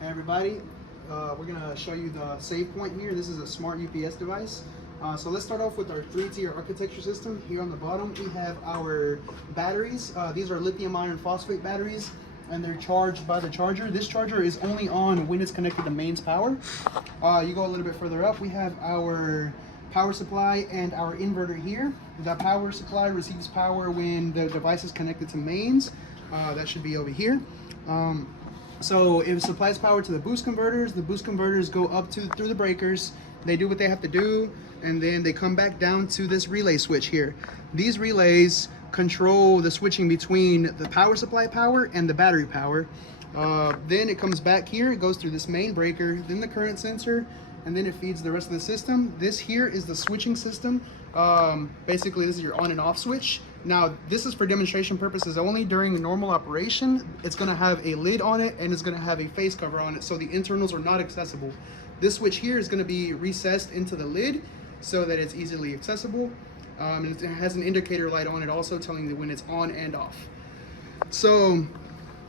Hey everybody, we're going to show you the SavePoint here. This is a smart UPS device. So let's start off with our three-tier architecture system. Here on the bottom we have our batteries. These are lithium iron phosphate batteries and they're charged by the charger. This charger is only on when it's connected to mains power. You go a little bit further up, we have our power supply and our inverter here. The power supply receives power when the device is connected to mains. That should be over here. So it supplies power to the boost converters. The boost converters go up through the breakers. They do what they have to do, and then they come back down to this relay switch here. These relays control the switching between the power supply power and the battery power. Then it comes back here, it goes through this main breaker, then the current sensor, and then it feeds the rest of the system. This here is the switching system. Basically, this is your on and off switch. Now, this is for demonstration purposes only. During normal operation, it's going to have a lid on it and it's going to have a face cover on it, so the internals are not accessible. This switch here is going to be recessed into the lid so that it's easily accessible. And it has an indicator light on it also telling you when it's on and off. So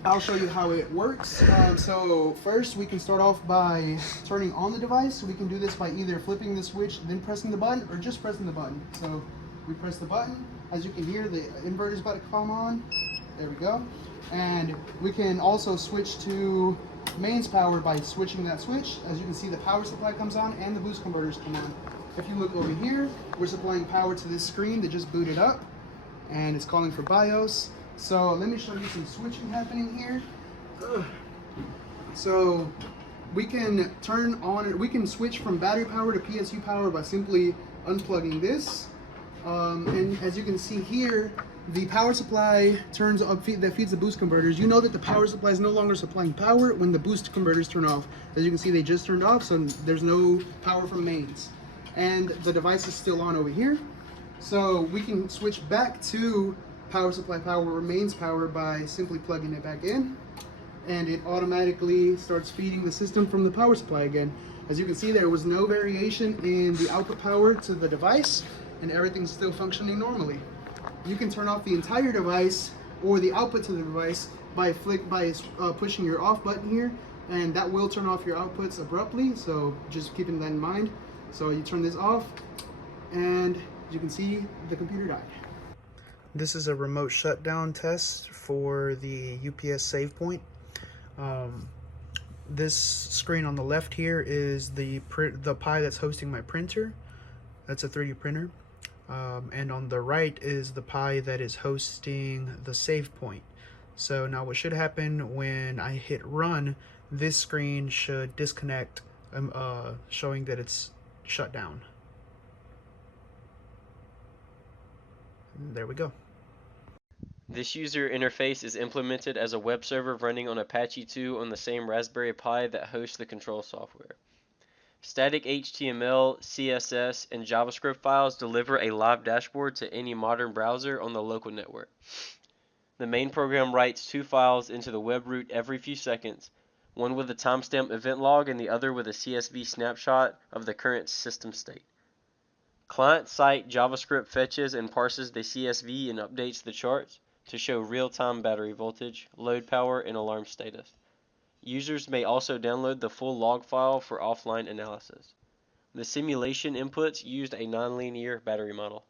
I'll show you how it works. So first we can start off by turning on the device. We can do this by either flipping the switch, then pressing the button, or just pressing the button. So we press the button. As you can hear, the inverter is about to come on. There we go. And we can also switch to mains power by switching that switch. As you can see, the power supply comes on and the boost converters come on. If you look over here, we're supplying power to this screen that just booted up, and it's calling for BIOS. So let me show you some switching happening here. So we can turn on, we can switch from battery power to PSU power by simply unplugging this. And as you can see here, the power supply turns up, that feeds the boost converters. You know that the power supply is no longer supplying power when the boost converters turn off. As you can see, they just turned off, so there's no power from mains. And the device is still on over here. So we can switch back to power supply power or mains power by simply plugging it back in, and it automatically starts feeding the system from the power supply again. As you can see, there was no variation in the output power to the device, and everything's still functioning normally. You can turn off the entire device or the output to the device by pushing your off button here, and that will turn off your outputs abruptly, so just keeping that in mind. So you turn this off, and as you can see, the computer died. This is a remote shutdown test for the UPS SavePoint. This screen on the left here is the Pi that's hosting my printer. That's a 3D printer. And on the right is the Pi that is hosting the SavePoint. So now what should happen when I hit run, this screen should disconnect, showing that it's shut down. There we go. This user interface is implemented as a web server running on Apache 2 on the same Raspberry Pi that hosts the control software. Static HTML, CSS, and JavaScript files deliver a live dashboard to any modern browser on the local network. The main program writes two files into the web root every few seconds, one with a timestamp event log and the other with a CSV snapshot of the current system state. Client-side JavaScript fetches and parses the CSV and updates the charts to show real-time battery voltage, load power, and alarm status. Users may also download the full log file for offline analysis. The simulation inputs used a nonlinear battery model.